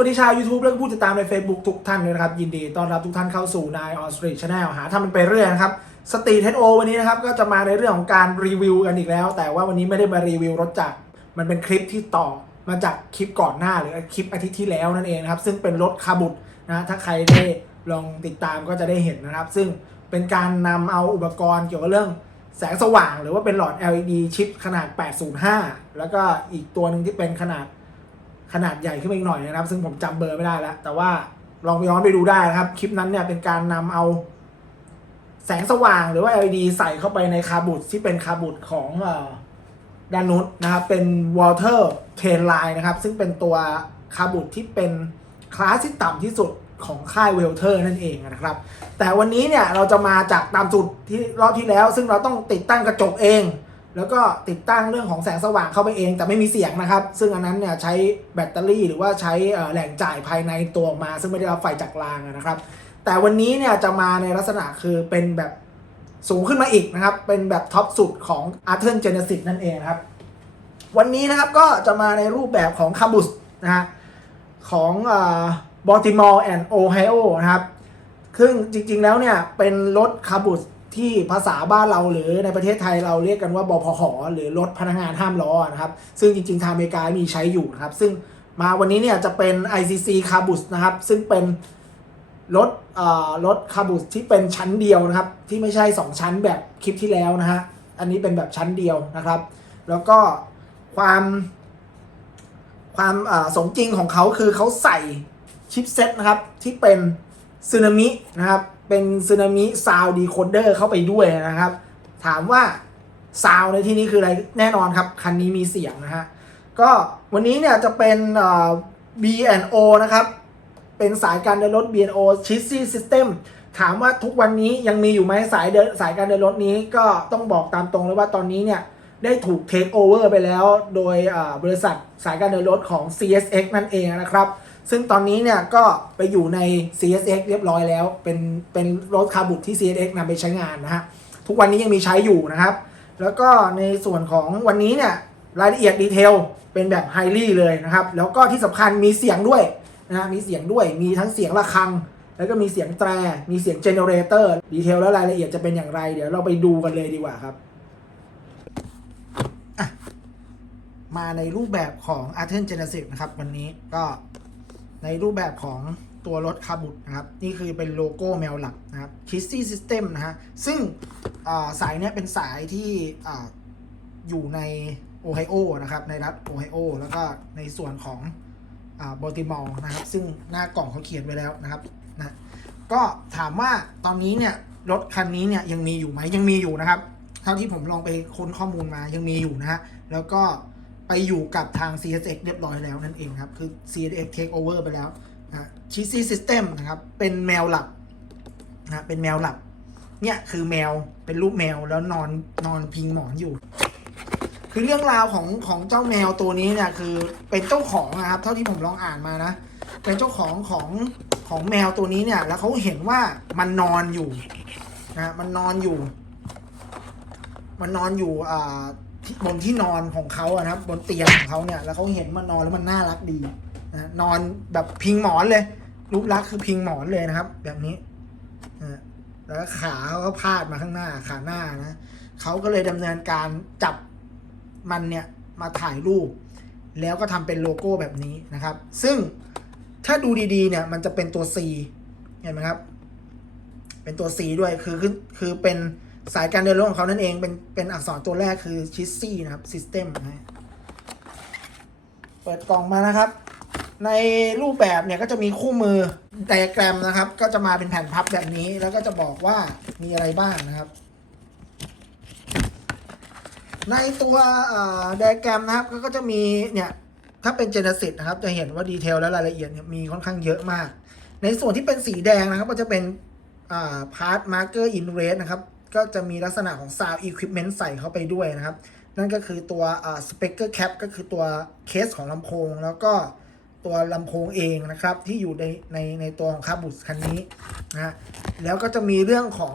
สวัสดีชาว YouTube และผู้ติดตามใน Facebook ทุกท่านด้วยนะครับ ยินดีต้อนรับทุกท่านเข้าสู่นายออสตรีชแนลหาทำมันไปเรื่อยนะครับสตรีทเทโอวันนี้นะครับก็จะมาในเรื่องของการรีวิวกันอีกแล้ว แต่ว่าวันนี้ไม่ได้มารีวิวรถจักรมันเป็นคลิปที่ต่อมาจากคลิปก่อนหน้าหรือคลิปอาทิตย์ที่แล้วนั่นเองนะครับ ซึ่งเป็นรถคาบุตนะถ้าใครได้ลองติดตามก็จะได้เห็นนะครับ ซึ่งเป็นการนำเอาอุปกรณ์เกี่ยวกับเรื่องแสงสว่าง หรือว่าเป็นหลอด LED ชิปขนาด 805 แล้วก็อีกตัวหนึ่งที่เป็นขนาด ขนาดใหญ่ขึ้นมาอีกหน่อยนะครับ ซึ่งผมจำเบอร์ไม่ได้แล้ว แต่ว่าลองไปย้อนไปดูได้นะครับ คลิปนั้นเนี่ยเป็นการนำเอาแสงสว่างหรือว่า LED ใส่เข้าไปในคาบุตที่เป็นคาบุตของดานุสนะครับ เป็น Walter t r a i n Line นะครับ ซึ่งเป็นตัวคาบุตที่เป็นคลาสที่ต่ำที่สุดของค่ายเวลเทอร์นั่นเองนะครับ แต่วันนี้เนี่ยเราจะมาจากตามจุดที่รอบที่แล้ว ซึ่งเราต้องติดตั้งกระจกเอง แล้วก็ติดตั้งเรื่องของแสงสว่างเข้าไปเอง แต่ไม่มีเสียงนะครับ ซึ่งอันนั้นเนี่ยใช้แบตเตอรี่หรือว่าใช้แหล่งจ่ายภายในตัวออกมา ซึ่งไม่ได้รับไฟจากรางนะครับ แต่วันนี้เนี่ยจะมาในลักษณะคือเป็นแบบสูงขึ้นมาอีกนะครับ เป็นแบบท็อปสุดของ a r t h e r Genesis นั่นเองครับ วันนี้นะครับก็จะมาในรูปแบบของคาบุสนะฮะของบอติมอร์แอนด์โอไฮโอนะครับซึ่งจริงๆแล้วเนี่ยเป็นรถคาบุส ที่ภาษาบ้านเราหรือในประเทศไทยเราเรียกกันว่าบพหหรือรถพนักงานห้ามล้อนะครับ ซึ่งจริงๆทางอเมริกามีใช้อยู่นะครับ ซึ่งมาวันนี้เนี่ยจะเป็น ICC คาบุสนะครับ ซึ่งเป็นรถเอ่อรถคาบุสที่เป็นชั้นเดียวนะครับ ที่ไม่ใช่ 2 ชั้นแบบคลิปที่แล้วนะฮะ อันนี้เป็นแบบชั้นเดียวนะครับ แล้วก็ความความเอ่อสมจริงของเขาคือเขาใส่ชิปเซ็ตนะครับที่เป็นซึนามินะครับ เป็นซึนามิซาวดีโคเดอร์เข้าไปด้วยนะครับ ถามว่าซาวในที่นี้คืออะไรแน่นอนครับ คันนี้มีเสียงนะฮะ ก็วันนี้เนี่ยจะเป็นเอ่อ B&O นะครับ เป็นสายการเดินรถ B&O Chassis System ถามว่าทุกวันนี้ยังมีอยู่ไหมสายเดินสายการเดินรถนี้ก็ต้องบอกตามตรงเลยว่าตอนนี้เนี่ย ได้ถูกเทคโอเวอร์ไปแล้ว โดยบริษัทสายการเดินรถของ CSX นั่นเองนะครับ ซึ่งตอนนี้เนี่ยก็ไปอยู่ใน CSX เรียบร้อยแล้ว เป็นเป็นรถคาบุตที่ CSX นำไปใช้งานนะฮะ ทุกวันนี้ยังมีใช้อยู่นะครับ แล้วก็ในส่วนของวันนี้เนี่ยรายละเอียดดีเทลเป็นแบบไฮลี่เลยนะครับ แล้วก็ที่สำคัญมีเสียงด้วยนะฮะมีเสียงด้วย มีทั้งเสียงระฆัง แล้วก็มีเสียงแตร มีเสียงเจเนเรเตอร์ ดีเทลและรายละเอียดจะเป็นอย่างไร เดี๋ยวเราไปดูกันเลยดีกว่าครับ มาในรูปแบบของ a r t e n Genesis นะครับ วันนี้ก็ ในรูปแบบของตัวรถคาบุตนะครับ นี่คือเป็นโลโก้แมวหลักนะครับ k i s s y System นะฮะ ซึ่งสายเนี้ยเป็นสายที่ออยู่ในโอไฮโอนะครับ ในรัฐโอไฮโอแล้วก็ในส่วนของบอติมอร์นะครับ ซึ่งหน้ากล่องเขาเขียนไว้แล้วนะครับนะก็ถามว่าตอนนี้เนี่ยรถคันนี้เนี่ยยังมีอยู่ไหมยังมีอยู่นะครับ เท่าที่ผมลองไปค้นข้อมูลมายังมีอยู่นะฮะแล้วก็ ไปอยู่กับทาง CSX เรียบร้อยแล้วนั่นเองครับ คือ CSX take over ไปแล้วนะชิซี่ System นะครับ เป็นแมวหลับนะเป็นแมวหลับ เนี่ยคือแมวเป็นรูปแมวแล้วนอนนอนพิงหมอนอยู่ คือเรื่องราวของของเจ้าแมวตัวนี้เนี่ยคือเป็นเจ้าของนะครับ เท่าที่ผมลองอ่านมานะ เป็นเจ้าของของของแมวตัวนี้เนี่ย แล้วเขาเห็นว่ามันนอนอยู่นะมันนอนอยู่ มันนอนอยู่อ่า บนที่นอนของเขาอะนะครับ บนเตียงของเขาเนี่ยแล้วเขาเห็นมันนอนแล้วมันน่ารักดีนะนอนแบบพิงหมอนเลยรูปลักษณ์คือพิงหมอนเลยนะครับ แบบนี้นะแล้วขาเขาก็พาดมาข้างหน้าขาหน้านะเขาก็เลยดำเนินการจับมันเนี่ยมาถ่ายรูป แล้วก็ทำเป็นโลโก้แบบนี้นะครับ ซึ่งถ้าดูดีๆเนี่ยมันจะเป็นตัว C เห็นไหมครับ เป็นตัว C ด้วยคือคือคือเป็น สายการเดินรถของเขานั่นเองเป็นเป็นอักษรตัวแรกคือชิสซี่นะครับ System นะเปิดกล่องมานะครับ ในรูปแบบเนี่ยก็จะมีคู่มือไดอะแกรมนะครับ ก็จะมาเป็นแผ่นพับแบบนี้แล้วก็จะบอกว่ามีอะไรบ้างนะครับ ในตัวไดอะแกรมนะครับก็จะมีเนี่ยถ้าเป็น Genesis นะครับจะเห็นว่าดีเทลและรายละเอียดเนี่ยมีค่อนข้างเยอะมาก ในส่วนที่เป็นสีแดงนะครับ ก็จะเป็นพาร์ทมาร์เกอร์อินเรสนะครับ ก็จะมีลักษณะของ Sound Equipment ใส่เข้าไปด้วยนะครับ นั่นก็คือตัว Speaker Cap ก็คือตัวเคสของลำโพง แล้วก็ตัวลำโพงเองนะครับ ที่อยู่ในในในตัวของคาบุสคันนี้นะแล้วก็จะมีเรื่องของ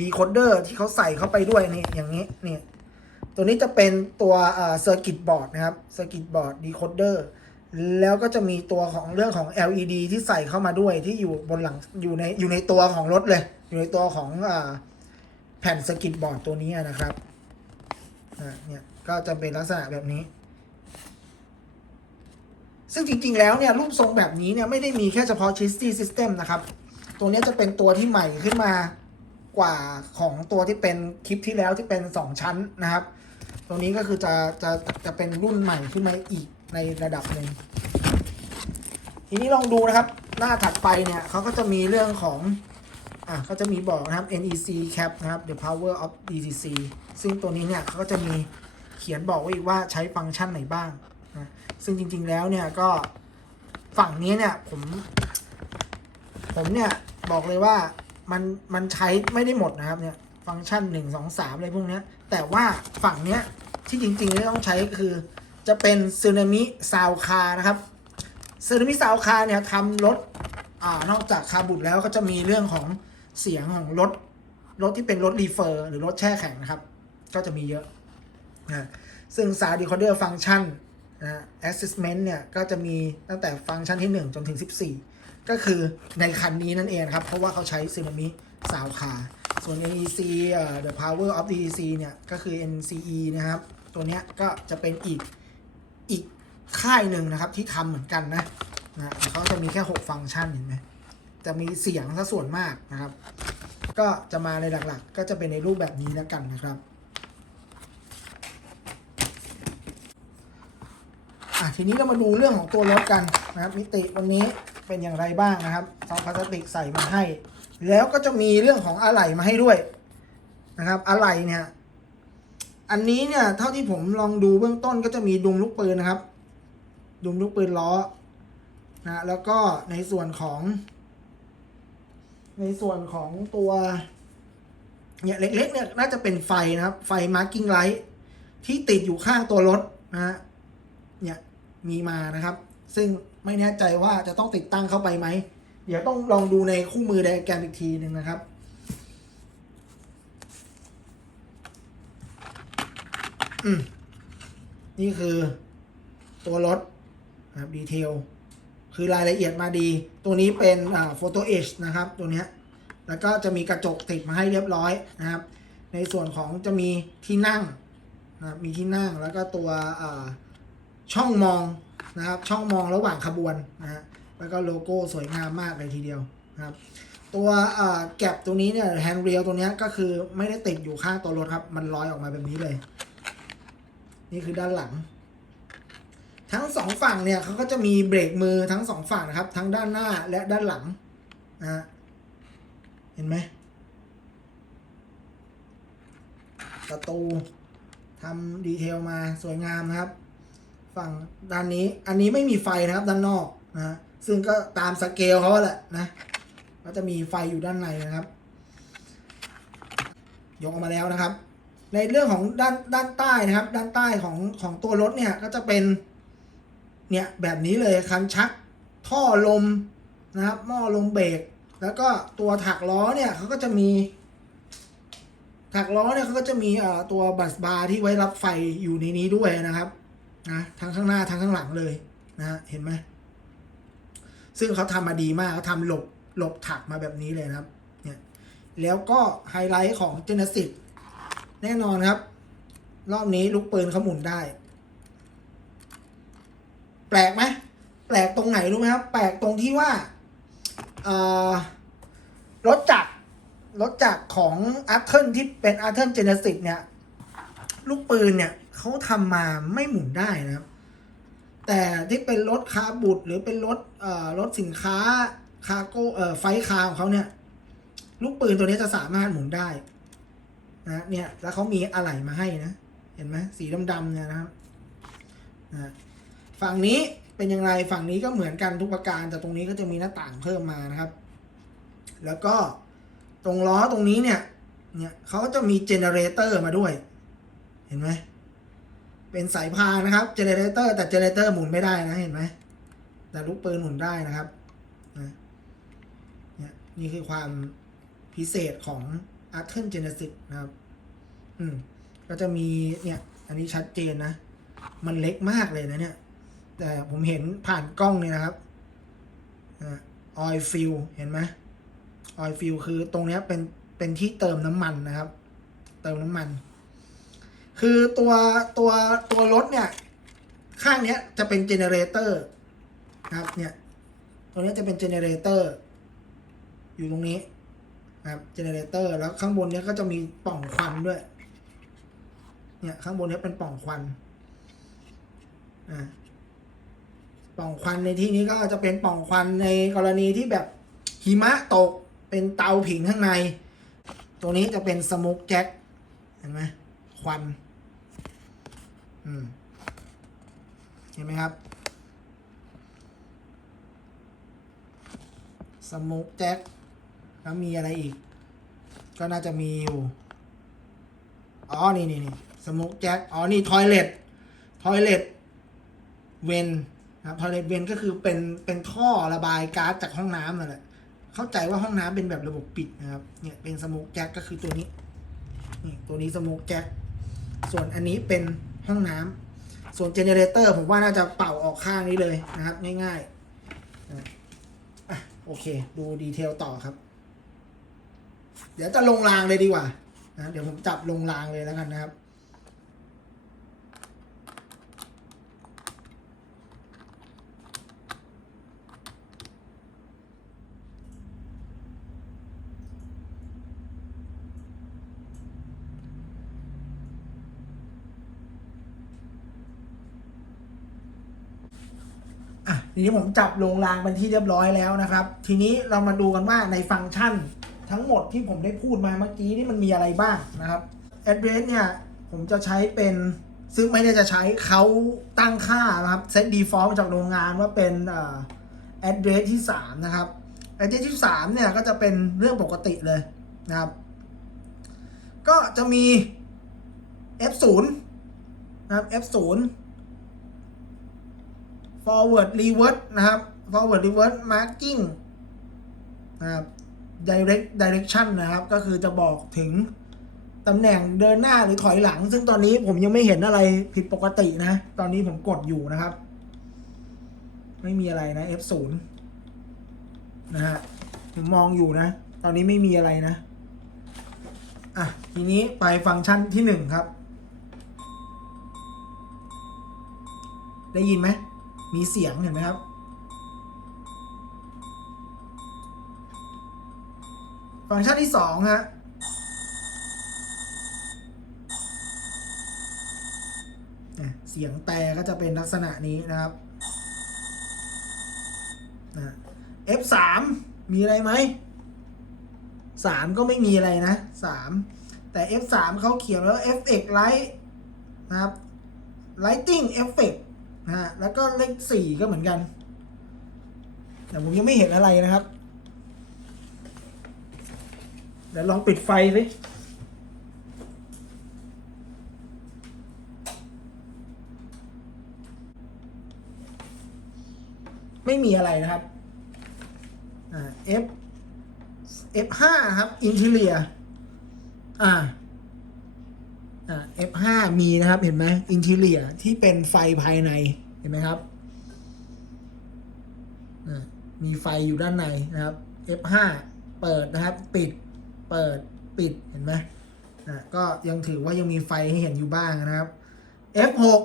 ดีโคเดอร์ที่เขาใส่เข้าไปด้วยนี่อย่างนี้นี่ตัวนี้จะเป็นตัวเซอร์กิตบอร์ดนะครับเซอร์กิตบอร์ดดีโคเดอร์ แล้วก็จะมีตัวของเรื่องของ LED ที่ใส่เข้ามาด้วยที่อยู่บนหลังอยู่ในอยู่ในตัวของรถเลย อยู่ในตัวของอแผ่นสกิตบอร์ดตัวนี้นะครับอ่าเนี่ยก็จะเป็นลักษณะแบบนี้ ซึ่งจริง ๆ แล้วเนี่ยรูปทรงแบบนี้เนี่ยไม่ได้มีแค่เฉพาะ Chisty System นะครับ ตัวนี้จะเป็นตัวที่ใหม่ขึ้นมากว่าของตัวที่เป็นคลิปที่แล้วที่เป็น 2 ชั้นนะครับ ตัวนี้ก็คือจะจะจะเป็นรุ่นใหม่ขึ้นมาอีก ในระดับหนึ่งทีนี้ลองดูนะครับ หน้าถัดไปเนี่ยเขาก็จะมีเรื่องของอะเขาจะมีบอกนะครับ NEC cap นะครับ the power of DCC ซึ่งตัวนี้เนี่ยเขาก็จะมีเขียนบอกไว้อีกว่าใช้ฟังก์ชันไหนบ้างนะซึ่งจริงๆแล้วเนี่ยก็ฝั่งนี้เนี่ยผม ผมเนี่ยบอกเลยว่ามันมันใช้ไม่ได้หมดนะครับเนี่ยฟังก์ชัน 1 2 3 อะไรพวกนี้แต่ว่าฝั่งเนี้ยที่จริงๆที่ต้องใช้ก็คือ จะเป็นซึนามิซาวคานะครับซึนามิซาวคาเนี่ยทำรถอ่านอกจากคาบุดแล้วก็จะมีเรื่องของเสียงของรถรถที่เป็นรถรีเฟอร์ หรือรถแช่แข็งนะครับ ก็จะมีเยอะนะซึ่ง Sound Decoder Function นะ Assessment เนี่ย ก็จะมีตั้งแต่ฟังก์ชันที่ 1 จนถึง 14 ก็คือในคันนี้นั่นเองครับ เพราะว่าเขาใช้ซีนามิซาวคาส่วน NEC เอ่อ The Power of DEC เนี่ย ก็คือ NCE นะครับ ตัวเนี้ยก็จะเป็นอีก อีกค่ายหนึ่งนะครับ ที่ทำเหมือนกันนะนะเขาจะมีแค่ 6 ฟังก์ชันเห็นไหมจะมีเสียงซะส่วนมากนะครับ ก็จะมาในหลักๆ ก็จะเป็นในรูปแบบนี้แล้วกันนะครับอะทีนี้เรามาดูเรื่องของตัวรถกันนะครับ มิติวันนี้เป็นอย่างไรบ้างนะครับซองพลาสติกใส่มาให้ แล้วก็จะมีเรื่องของอะไหล่มาให้ด้วยนะครับอะไหล่เนี่ย อันนี้เนี่ยเท่าที่ผมลองดูเบื้องต้นก็จะมีดุมลูกปืนนะครับ ดุมลูกปืนล้อนะแล้วก็ในส่วนของ ในส่วนของตัวเนี่ยเล็กๆเนี่ยน่าจะเป็นไฟนะครับ ไฟมาร์กิ้งไลท์ที่ติดอยู่ข้างตัวรถนะฮะเนี่ยมีมานะครับ ซึ่งไม่แน่ใจว่าจะต้องติดตั้งเข้าไปไหม เดี๋ยวต้องลองดูในคู่มือไดอะแกรมอีกทีหนึ่งนะครับ อืม นี่คือตัวรถนะครับดีเทลคือรายละเอียดมาดี ตัวนี้เป็นอ่าโฟโตเอชนะครับ ตัวเนี้ยแล้วก็จะมีกระจกติดมาให้เรียบร้อยนะครับ ในส่วนของจะมีที่นั่งนะครับมีที่นั่งแล้วก็ตัวช่องมองนะครับ ช่องมองระหว่างขบวนนะฮะแล้วก็โลโก้สวยงามมากเลยทีเดียวนะครับ ตัวแก็บตัวนี้เนี่ยแฮนด์เรลตัวนี้ก็คือไม่ได้ติดอยู่ข้างตัวรถครับ มันลอยออกมาแบบนี้เลย นี่คือด้านหลัง ทั้งสองฝั่งเนี่ยเขาก็จะมีเบรกมือทั้งสองฝั่งนะครับ ทั้งด้านหน้าและด้านหลังนะเห็นไหมประตูทำดีเทลมาสวยงามนะครับ ฝั่งด้านนี้อันนี้ไม่มีไฟนะครับด้านนอกนะฮะซึ่งก็ตามสเกลเขาแหละนะก็จะมีไฟอยู่ด้านในนะครับ ยกออกมาแล้วนะครับ ในเรื่องของด้านด้านใต้นะครับ ด้านใต้ของของตัวรถเนี่ยก็จะเป็นเนี่ยแบบนี้เลยคันชักท่อลมนะครับหม้อลมเบรกแล้วก็ตัวถักล้อเนี่ยเขาก็จะมี ถักล้อเนี่ยเขาก็จะมีเอ่อตัวบัสบาร์ที่ไว้รับไฟอยู่ในนี้ด้วยนะครับนะทั้งข้างหน้าทั้งข้างหลังเลยนะเห็นไหมซึ่งเขาทำมาดีมากเขาทำหลบหลบถักมาแบบนี้เลยนะครับ เนี่ยแล้วก็ไฮไลท์ของเจเนซิส แน่นอนครับ รอบนี้ลูกปืนเขาหมุนได้ แปลกไหมแปลกตรงไหนรู้ไหมครับ แปลกตรงที่ว่ารถจักรรถจักรของอาร์เทนที่เป็นอาร์เทนเจเนซิสเนี่ย ลูกปืนเนี่ยเขาทำมาไม่หมุนได้นะครับ แต่ที่เป็นรถคาร์บุตรหรือเป็นรถเอ่อรถสินค้าคาร์โก้เอ่อไฟท์คาร์ของเขาเนี่ย ลูกปืนตัวนี้จะสามารถหมุนได้ นะเนี่ยแล้วเขามีอะไหล่มาให้นะ เห็นไหมสีดำๆเนี่ยนะครับนะฝั่งนี้เป็นยังไงฝั่งนี้ก็เหมือนกันทุกประการ แต่ตรงนี้ก็จะมีหน้าต่างเพิ่มมานะครับ แล้วก็ตรงล้อตรงนี้เนี่ยเนี่ยเขาจะมีเจเนเรเตอร์มาด้วย เห็นไหมเป็นสายพานนะครับเจเนเรเตอร์แต่เจเนเรเตอร์หมุนไม่ได้นะเห็นไหมแต่ลูกปืนหมุนได้นะครับนี่คือความพิเศษของ a r t e n Genesis นะครับ อืม ก็จะมีเนี่ย อันนี้ชัดเจนนะ มันเล็กมากเลยนะเนี่ย แต่ผมเห็นผ่านกล้องเนี่ยนะครับออยฟิลเห็นไหมออยฟิลคือตรงนี้เป็นเป็นที่เติมน้ำมันนะครับ เติมน้ำมัน คือตัวตัวตัวรถเนี่ย ข้างเนี้ยจะเป็นเจเนเรเตอร์ครับเนี่ย ตัวนี้จะเป็นเจเนเรเตอร์อยู่ตรงนี้ นะครับเจเนเรเตอร์แล้วข้างบนเนี้ยก็จะมีปล่องควันด้วย เนี่ยข้างบนเนี้ยเป็นปล่องควันอ่าปล่องควันในที่นี้ก็จะเป็นปล่องควันในกรณีที่แบบหิมะตกเป็นเตาผิงข้างในตัวนี้จะเป็นสโมกแจ็คเห็นไหมควันอืมเห็นไหมครับสโมกแจ็ค แล้วมีอะไรอีก ก็น่าจะมีอยู่ อ๋อ นี่นี่นี่สโมกแจ็ค อ๋อ นี่ทอยเลททอยเลทเวนนะครับทอยเลทเวนก็คือเป็นเป็นท่อระบายก๊าซจากห้องน้ำนั่นแหละ เข้าใจว่าห้องน้ำเป็นแบบระบบปิดนะครับ เนี่ยเป็นสโมกแจ็คก็คือตัวนี้ นี่ตัวนี้สโมกแจ็ค ส่วนอันนี้เป็นห้องน้ำ ส่วนเจเนเรเตอร์ผมว่าน่าจะเป่าออกข้างนี้เลยนะครับ ง่ายๆอะโอเค ดูดีเทลต่อครับ เดี๋ยวจะลงรางเลยดีกว่านะเดี๋ยวผมจับลงรางเลยแล้วกันนะครับ อะทีนี้ผมจับลงรางเป็นที่เรียบร้อยแล้วนะครับ ทีนี้เรามาดูกันว่าในฟังก์ชัน ทั้งหมดที่ผมได้พูดมาเมื่อกี้นี่มันมีอะไรบ้างนะครับ address เนี่ย ผมจะใช้เป็นซึ่งไม่ได้จะใช้เขาตั้งค่านะครับเซต default จากโรงงานว่าเป็น address ที่ 3 นะครับ address ที่ 3 เนี่ย ก็จะเป็นเรื่องปกติเลยนะครับ ก็จะมี F0 นะครับ F0 forward reverse นะครับ forward reverse marking นะครับ direct direction นะครับ ก็คือจะบอกถึงตำแหน่งเดินหน้าหรือถอยหลัง ซึ่งตอนนี้ผมยังไม่เห็นอะไรผิดปกตินะ ตอนนี้ผมกดอยู่นะครับ ไม่มีอะไรนะ F0 นะฮะผมมองอยู่นะ ตอนนี้ไม่มีอะไรนะ อะ ทีนี้ไปฟังก์ชันที่หนึ่งครับ ได้ยินไหม มีเสียงเห็นไหมครับ ฟังก์ชันที่สองฮะเนี่ยเสียงแต่ก็จะเป็นลักษณะนี้นะครับ F3 มีอะไรไหมสามก็ไม่มีอะไรนะสามแต่ F3 เขาเขียนแล้ว FX Light นะครับ Lighting Effect นะฮะแล้วก็เลขสี่ก็เหมือนกัน แต่ผมยังไม่เห็นอะไรนะครับ เดี๋ยวลองปิดไฟสิไม่มีอะไรนะครับอ่า F F5 ครับ Interior อ่าอ่า F5 มีนะครับ เห็นไหม Interior ที่เป็นไฟภายใน เห็นไหมครับอ่ามีไฟอยู่ด้านในนะครับ F5 เปิดนะครับ ปิด เปิดปิดเห็นไหมอ่าก็ยังถือว่ายังมีไฟให้เห็นอยู่บ้างนะครับ F6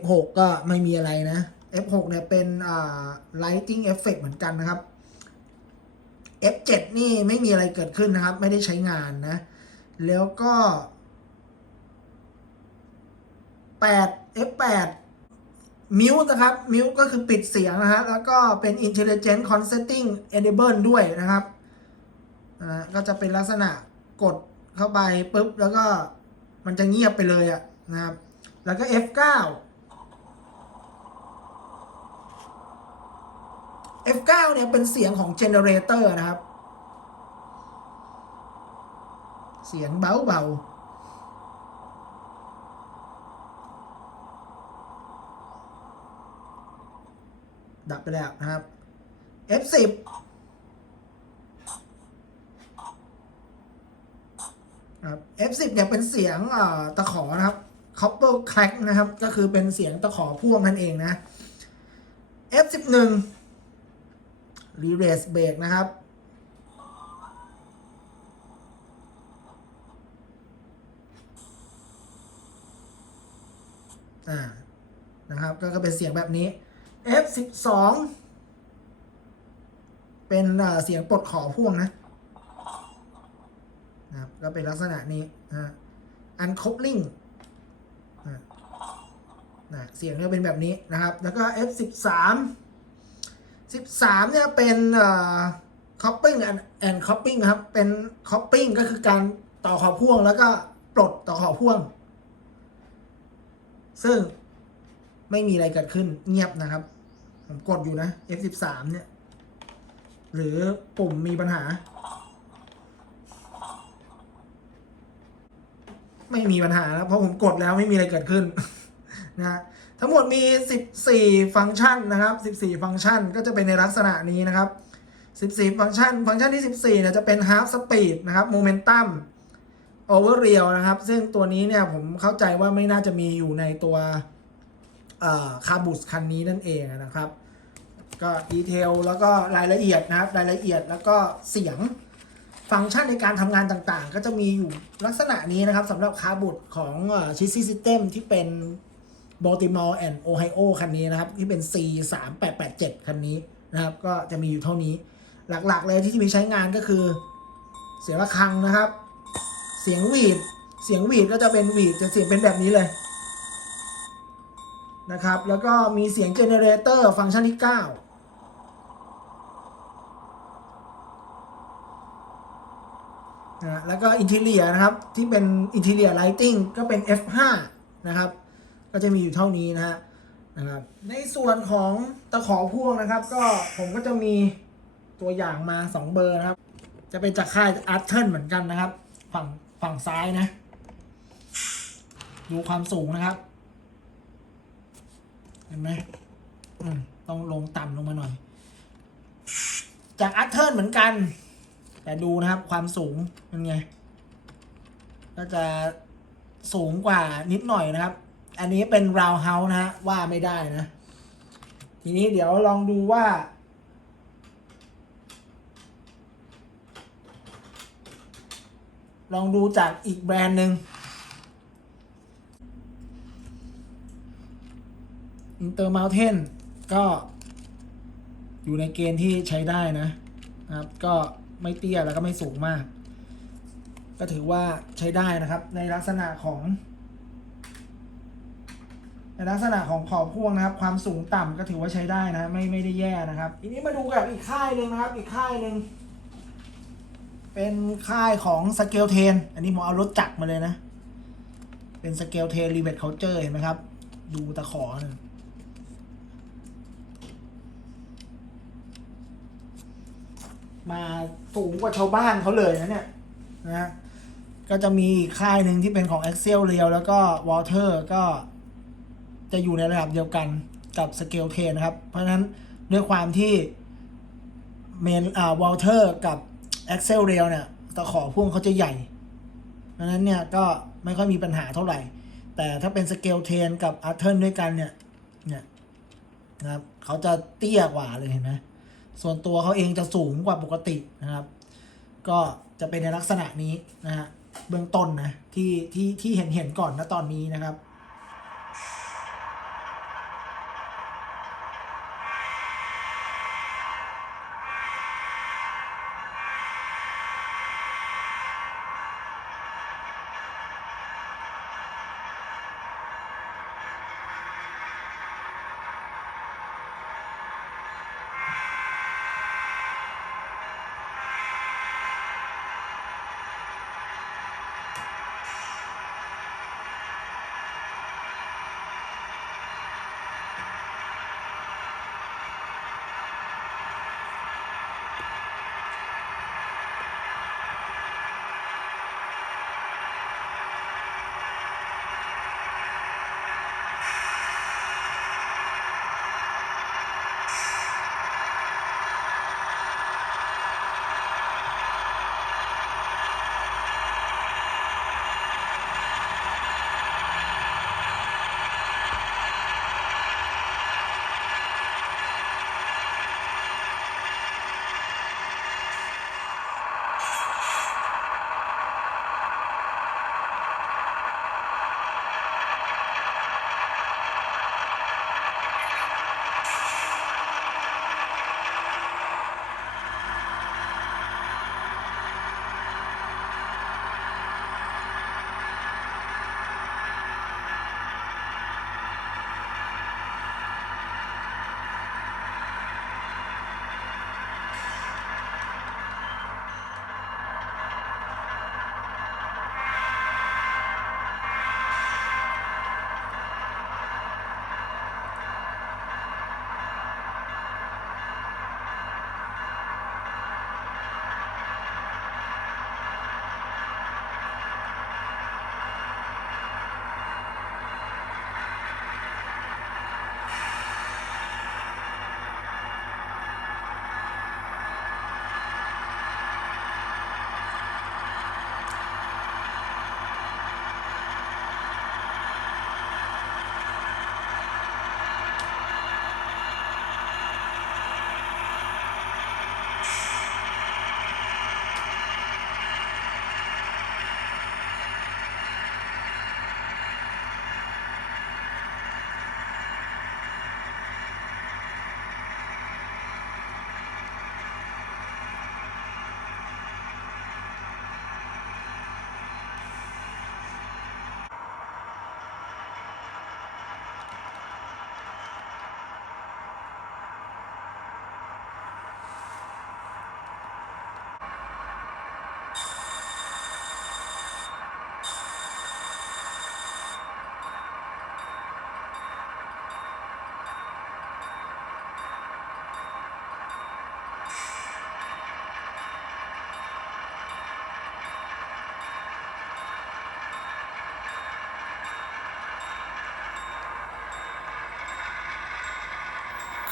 F6 ก็ไม่มีอะไรนะ F6 เนี่ยเป็นอ่า lighting effect เหมือนกันนะครับ F7 นี่ไม่มีอะไรเกิดขึ้นนะครับ ไม่ได้ใช้งานนะ แล้วก็ 8 F8 มิวนะครับมิวก็คือปิดเสียงนะฮะ แล้วก็เป็น intelligent consenting enable ด้วยนะครับ อ่าก็จะเป็นลักษณะกดเข้าไปปุ๊บแล้วก็มันจะเงียบไปเลยอะนะครับ แล้วก็ F9 F9 เนี่ยเป็นเสียงของเจเนเรเตอร์นะครับ เสียงเบาเบาดับไปแล้วนะครับ F10 ครับ F10 เนี่ยเป็นเสียงตะขอนะครับ copper crack นะครับ ก็คือเป็นเสียงตะขอพ่วงนั่นเองนะ F11 Reverse Brake นะครับ อ่า นะครับ ก็เป็นเสียงแบบนี้ F12 เป็นเอ่อเสียงปลดขอพ่วงนะ นะครับก็เป็นลักษณะนี้นะ uncoupling อะนะเสียงก็เป็นแบบนี้นะครับ แล้วก็ F13 13เนี่ยเป็นเอ่อ coupling and and coupling ครับ เป็น coupling ก็คือการต่อขอพ่วงแล้วก็ปลดต่อขอพ่วง ซึ่งไม่มีอะไรเกิดขึ้นเงียบนะครับ ผมกดอยู่นะ F13 เนี่ย หรือปุ่มมีปัญหา ไม่มีปัญหาแล้วเพราะผมกดแล้วไม่มีอะไรเกิดขึ้นนะฮะทั้งหมดมี 14 ฟังก์ชันนะครับ 14 ฟังก์ชันก็จะเป็นในลักษณะนี้นะครับ 14 ฟังก์ชัน ฟังก์ชันที่ 14เนี่ยจะเป็น half speed นะครับ momentum over real นะครับ ซึ่งตัวนี้เนี่ยผมเข้าใจว่าไม่น่าจะมีอยู่ในตัวคาบุสคันนี้นั่นเองนะครับ ก็ดีเทลแล้วก็รายละเอียดนะครับ รายละเอียดแล้วก็เสียง ฟังก์ชันในการทำงานต่างๆ ก็จะมีอยู่ลักษณะนี้นะครับสำหรับคาบุตของชิซี่ซิสเต็มที่เป็น Baltimore and Ohio คันนี้นะครับ ที่เป็น C 3 8 8 7คันนี้นะครับ ก็จะมีอยู่เท่านี้หลักๆเลยที่จะมีใช้งานก็คือ เสียงระฆังนะครับ เสียงหวีด เสียงหวีดก็จะเป็นหวีดจะเสียงเป็นแบบนี้เลยนะครับ แล้วก็มีเสียงเจเนเรเตอร์ฟังก์ชันที่ 9 นะแล้วก็อินเทเลียนะครับที่เป็นอินเทเลียไลติงก็เป็น F5 นะครับก็จะมีอยู่เท่านี้นะฮะนะครับในส่วนของตะขอพ่วงนะครับ ก็ผมก็จะมีตัวอย่างมา 2 เบอร์นะครับ จะเป็นจากค่ายอาร์เทนเหมือนกันนะครับ ฝั่งฝั่งซ้ายนะ ดูความสูงนะครับ เห็นไหมต้องลงต่ำลงมาหน่อย จากอาร์เทนเหมือนกัน แต่ดูนะครับความสูงเป็นไง ก็จะสูงกว่านิดหน่อยนะครับ อันนี้เป็นราวเฮาส์นะฮะว่าไม่ได้นะ ทีนี้เดี๋ยวลองดูว่า ลองดูจากอีกแบรนด์หนึ่ง Intermountain ก็อยู่ในเกณฑ์ที่ใช้ได้นะครับ ก็ ไม่เตี้ยแล้วก็ไม่สูงมาก ก็ถือว่าใช้ได้นะครับ ในลักษณะของ ในลักษณะของขอบพ่วงนะครับ ความสูงต่ำก็ถือว่าใช้ได้นะ ไม่ไม่ได้แย่นะครับ ทีนี้มาดูกับอีกค่ายหนึ่งนะครับ อีกค่ายหนึ่งเป็นค่ายของสเกลเทนอันนี้ผมเอารถจักรมาเลยนะ เป็นสเกลเทนรีเวทเคาน์เจอร์เห็นไหมครับ ดูตะขอหนึ่ง มาสูงกว่าชาวบ้านเขาเลยนะเนี่ยนะฮะก็จะมีค่ายหนึ่งที่เป็นของ Excel r e a l แล้วก็ Water ก็จะอยู่ในระดับเดียวกันกับ Scale 10นะครับ เพราะฉะนั้นด้วยความที่เมนอ่า Water กับ Excel r e a l เนี่ยตะขอพ่วงเขาจะใหญ่ เพราะฉะนั้นเนี่ยก็ไม่ค่อยมีปัญหาเท่าไหร่ แต่ถ้าเป็น Scale 10 กับ a r t e r ด้วยกันเนี่ยเนี่ยนะครับเขาจะเตี้ยกว่าเลยเห็นไหม ส่วนตัวเขาเองจะสูงกว่าปกตินะครับ ก็จะเป็นในลักษณะนี้นะฮะเบื้องต้นนะที่ที่ที่เห็นเห็นก่อนนะตอนนี้นะครับ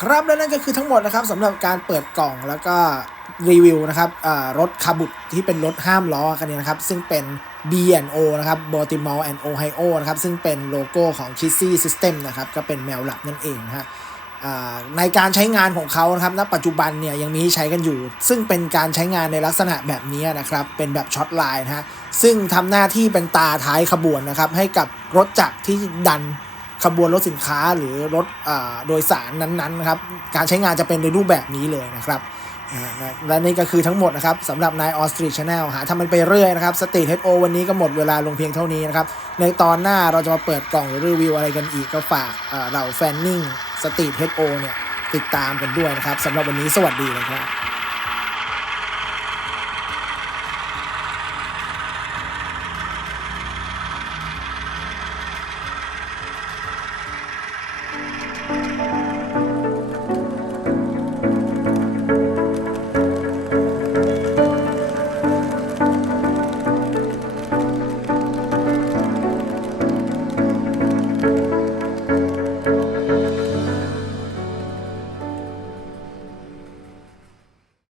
ครับและนั่นก็คือทั้งหมดนะครับสำหรับการเปิดกล่องแล้วก็รีวิวนะครับรถคาบุตที่เป็นรถห้ามล้อคันนี้นะครับ ซึ่งเป็น B&O นะครับ Baltimore and Ohio นะครับ ซึ่งเป็นโลโก้ของ Chissy System นะครับ ก็เป็นแมวหลักนั่นเองนะฮะในการใช้งานของเขานะครับณปัจจุบันเนี่ยยังมีให้ใช้กันอยู่ ซึ่งเป็นการใช้งานในลักษณะแบบนี้นะครับ เป็นแบบช็อตไลน์นะฮะซึ่งทำหน้าที่เป็นตาท้ายขบวนนะครับ ให้กับรถจักรที่ดัน ขบวนรถสินค้าหรือรถอ่าโดยสารนั้นๆนะครับการใช้งานจะเป็นในรูปแบบนี้เลยนะครับอ่าและนี่ก็คือทั้งหมดนะครับสำหรับนายออสตรีชแนลหาทำมันไปเรื่อยนะครับสตรีทเฮดโอวันนี้ก็หมดเวลาลงเพียงเท่านี้นะครับ ในตอนหน้าเราจะมาเปิดกล่องหรือรีวิวอะไรกันอีกก็ฝากอ่าเราแฟนนิ่งสตรีทเฮดโอเนี่ยติดตามกันด้วยนะครับสำหรับวันนี้สวัสดีนะครับ